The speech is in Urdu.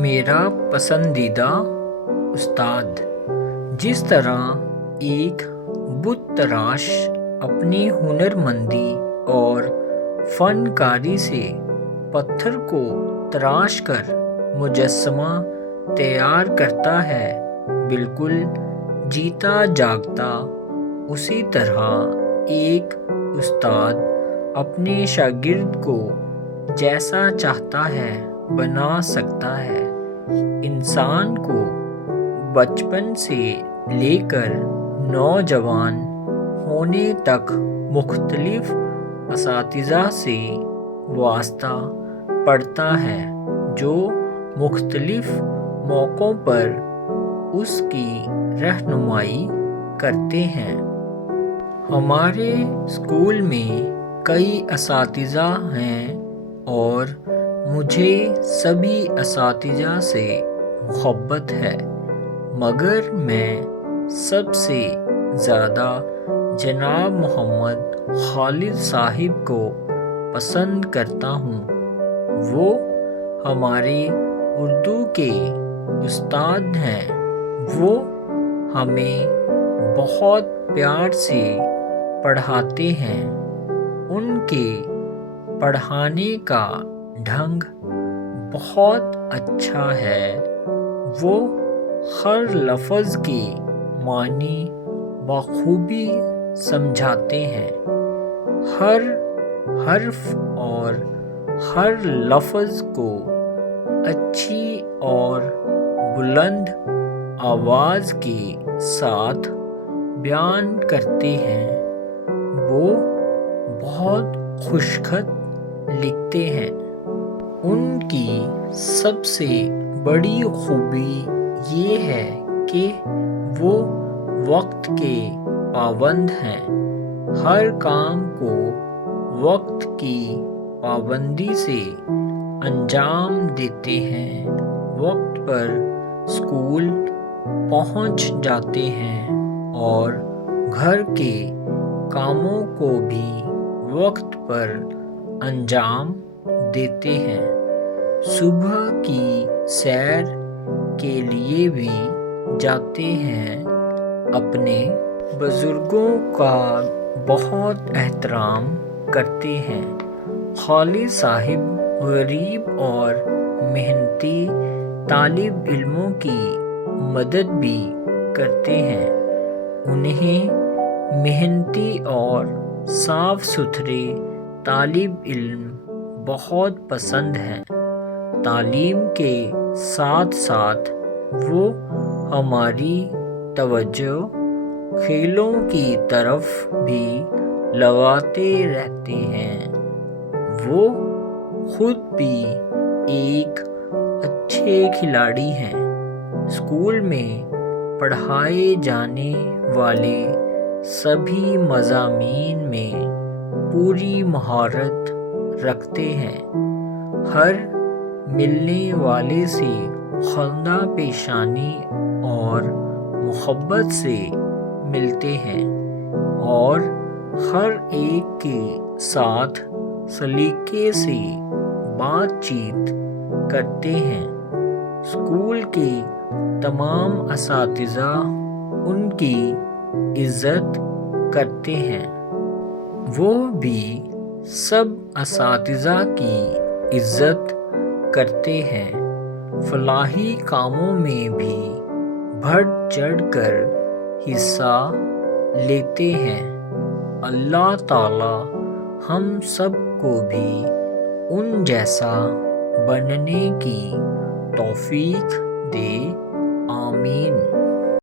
میرا پسندیدہ استاد جس طرح ایک بت تراش اپنی ہنرمندی اور فنکاری سے پتھر کو تراش کر مجسمہ تیار کرتا ہے، بالکل جیتا جاگتا اسی طرح ایک استاد اپنے شاگرد کو جیسا چاہتا ہے بنا سکتا ہے۔ انسان کو بچپن سے لے کر نوجوان ہونے تک مختلف اساتذہ سے واسطہ پڑتا ہے جو مختلف موقعوں پر اس کی رہنمائی کرتے ہیں۔ ہمارے اسکول میں کئی اساتذہ ہیں اور مجھے سبھی اساتذہ سے محبت ہے، مگر میں سب سے زیادہ جناب محمد خالد صاحب کو پسند کرتا ہوں۔ وہ ہمارے اردو کے استاد ہیں۔ وہ ہمیں بہت پیار سے پڑھاتے ہیں۔ ان کے پڑھانے کا ڈھنگ بہت اچھا ہے۔ وہ ہر لفظ کے معنی بخوبی سمجھاتے ہیں۔ ہر حرف اور ہر لفظ کو اچھی اور بلند آواز کے ساتھ بیان کرتے ہیں۔ وہ بہت خوشخط لکھتے ہیں۔ ان کی سب سے بڑی خوبی یہ ہے کہ وہ وقت کے پابند ہیں۔ ہر کام کو وقت کی پابندی سے انجام دیتے ہیں۔ وقت پر اسکول پہنچ جاتے ہیں اور گھر کے کاموں کو بھی وقت پر انجام دیتے ہیں۔ صبح کی سیر کے لیے بھی جاتے ہیں۔ اپنے بزرگوں کا بہت احترام کرتے ہیں۔ خالد صاحب غریب اور محنتی طالب علموں کی مدد بھی کرتے ہیں۔ انہیں محنتی اور صاف ستھرے طالب علم بہت پسند ہیں۔ تعلیم کے ساتھ ساتھ وہ ہماری توجہ کھیلوں کی طرف بھی لگاتے رہتے ہیں۔ وہ خود بھی ایک اچھے کھلاڑی ہیں۔ اسکول میں پڑھائے جانے والے سبھی مضامین میں پوری مہارت رکھتے ہیں۔ ہر ملنے والے سے خندہ پیشانی اور محبت سے ملتے ہیں اور ہر ایک کے ساتھ سلیقے سے بات چیت کرتے ہیں۔ اسکول کے تمام اساتذہ ان کی عزت کرتے ہیں۔ وہ بھی سب اساتذہ کی عزت کرتے ہیں۔ فلاحی کاموں میں بھی بڑھ چڑھ کر حصہ لیتے ہیں۔ اللہ تعالی ہم سب کو بھی ان جیسا بننے کی توفیق دے، آمین۔